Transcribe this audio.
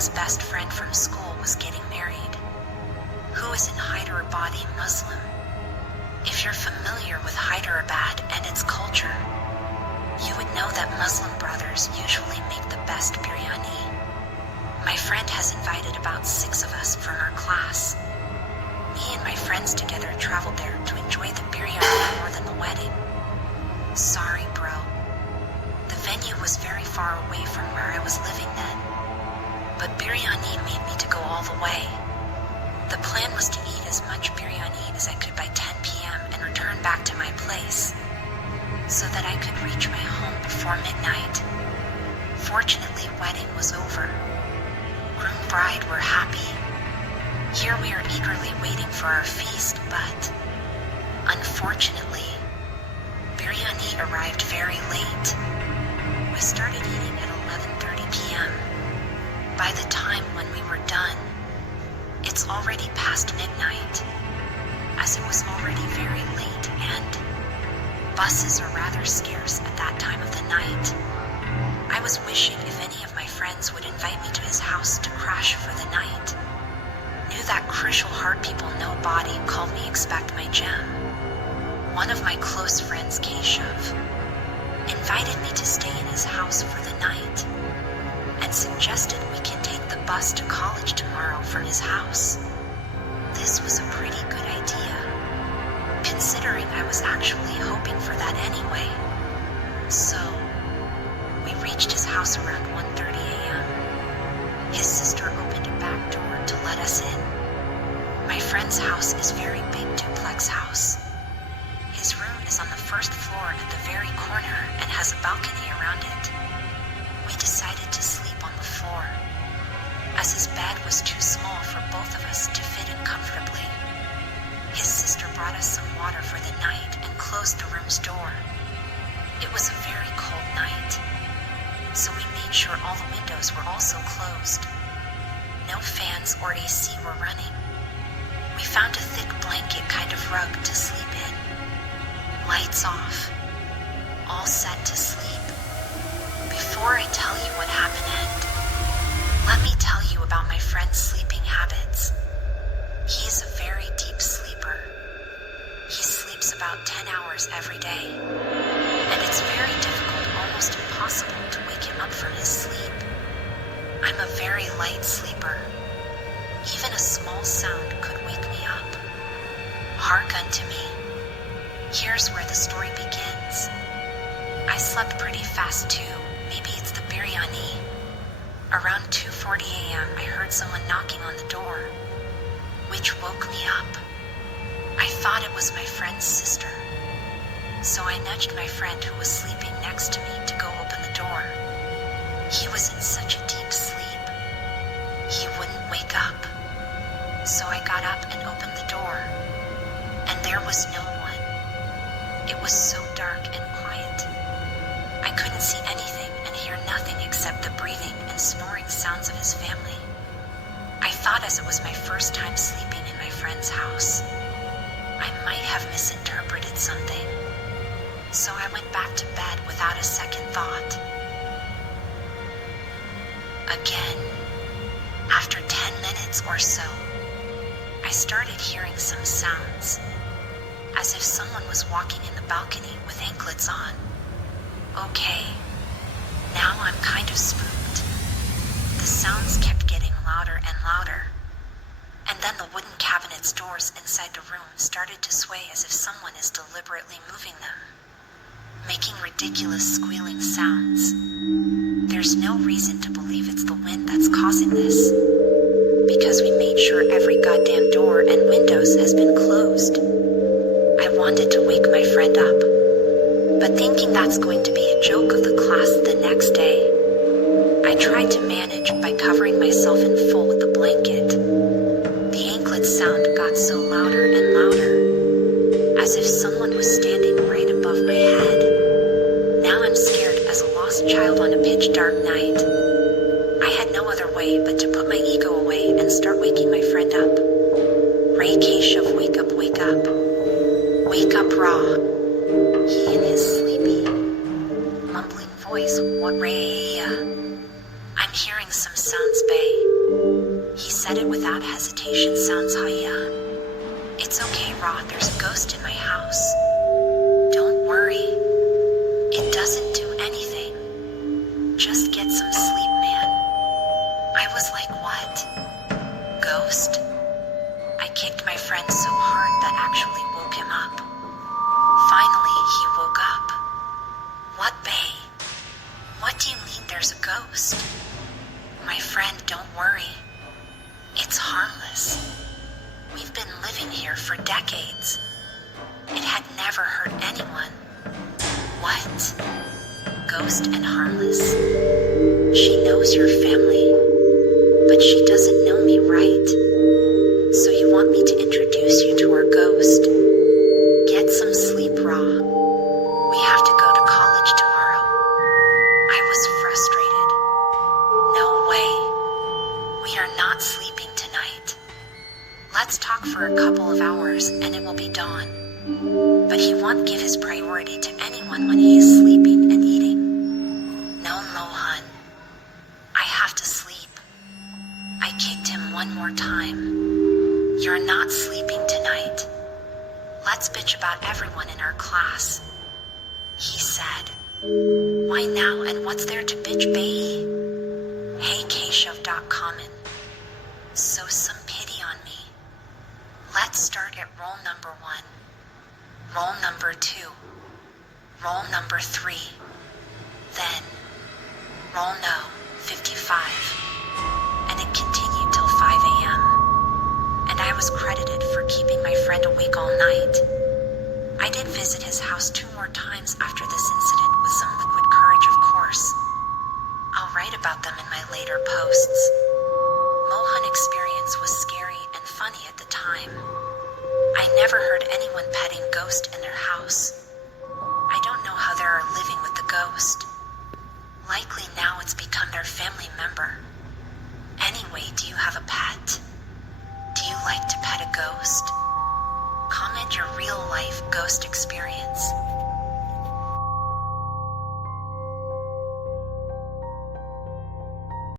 friend's best friend from school was getting married, who is in Hyderabad Muslim. If you're familiar with Hyderabad and its culture, you would know that Muslim brothers usually make the best biryani. My friend has invited about 6 of us from her class. Me and my friends together traveled there to enjoy the biryani more than the wedding. Sorry, bro. The venue was very far away from where I was living then, but biryani made me to go all the way. The plan was to eat as much biryani as I could by 10 p.m. and return back to my place, so that I could reach my home before midnight. Fortunately, wedding was over. Groom and bride were happy. Here we are eagerly waiting for our feast, but unfortunately, biryani arrived very late. We started eating at 11:30 p.m. By the time when we were done, it's already past midnight, as it was already very late and buses are rather scarce at that time of the night. I was wishing if any of my friends would invite me to his house to crash for the night. Knew that crucial heart people know body called me expect my gem. One of my close friends, Keshav, invited me to stay in his house for the night and suggested we can take the bus to college tomorrow from his house. This was a pretty good idea, considering I was actually hoping for that anyway. So, we reached his house around 1:30 a.m. His sister opened a back door to let us in. My friend's house is a very big duplex house. His room is on the first floor at the very corner and has a balcony around it. We decided to sleep on the floor, as his bed was too small for both of us to fit in comfortably. His sister brought us some water for the night and closed the room's door. It was a very cold night, so we made sure all the windows were also closed. No fans or AC were running. We found a thick blanket kind of rug to sleep in. Lights off. All set to sleep. Before I tell you what happened, let me tell you about my friend's sleeping habits. He is a very deep sleeper. He sleeps about 10 hours every day, and it's very difficult, almost impossible, to wake him up from his sleep. I'm a very light sleeper. Even a small sound could wake me up. Hark unto me. Here's where the story begins. I slept pretty fast too. Maybe it's the biryani. Around 2:40 a.m. I heard someone knocking on the door, which woke me up. I thought it was my friend's sister, so I nudged my friend who was sleeping next to me to go open the door. He was in such a deep sleep, he wouldn't wake up. So I got up and opened the door, and there was no one. It was so dark and quiet. I couldn't see anything and hear nothing except the breathing and snoring sounds of his family. I thought, as it was my first time sleeping in my friend's house, I might have misinterpreted something. So I went back to bed without a second thought. Again, after 10 minutes or so, I started hearing some sounds, as if someone was walking in the balcony with anklets on. Okay, now I'm kind of spooked. The sounds kept getting louder and louder, and then the wooden cabinet's doors inside the room started to sway as if someone is deliberately moving them, making ridiculous squealing sounds. There's no reason to believe it's the wind that's causing this, because we made sure every goddamn door and windows has been closed. I wanted to wake my friend up, but thinking that's going to be a joke of the class the next day, I tried to manage by covering myself in full with a blanket. The anklet sound got so louder and louder, as if someone was standing right above my head. Now I'm scared as a lost child on a pitch dark night. I had no other way but to put my ego away and start waking my friend up. Ray Keshav, wake up, wake up. Wake up, Ra. He in his sleepy, mumbling voice, what Ray? I'm hearing some sounds, bae. sounds high. It's okay, Ra, there's a ghost in my house. Don't worry. It doesn't do anything. Just get some sleep, man. I was like, what? Ghost? I kicked my friend so hard that actually woke him up. Finally, he woke up. What, bae? What do you mean there's a ghost? My friend, don't worry. It's harmless. We've been living here for decades. It had never hurt anyone. What? Ghost and harmless? She knows your family, but she doesn't know me, right? So you want me to introduce you to our ghost? Get some sleep, Ra. We have to go to college tomorrow. I was frustrated. No way. We are not sleeping tonight. Let's talk for a couple of hours and it will be dawn. But he won't give his priority to anyone when he is sleeping and eating. No, Mohan. I have to sleep. I kicked him one more time. You're not sleeping tonight. Let's bitch about everyone in our class. He said. Why now and what's there to bitch, bae? Hey, Keshav.common. So some pity on me. Let's start at roll number 1. Roll number 2. Roll number 3. Then, roll no, 55. And it continued till 5 a.m. And I was credited for keeping my friend awake all night. I did visit his house 2 more times after this incident with some liquid courage, of course. I'll write about them in my later posts. Mohan experience was scary and funny at the time. I never heard anyone petting ghost in their house. I don't know how they are living with the ghost. Likely now it's become their family member. Anyway, do you have a pet? Do you like to pet a ghost? Comment your real-life ghost experience.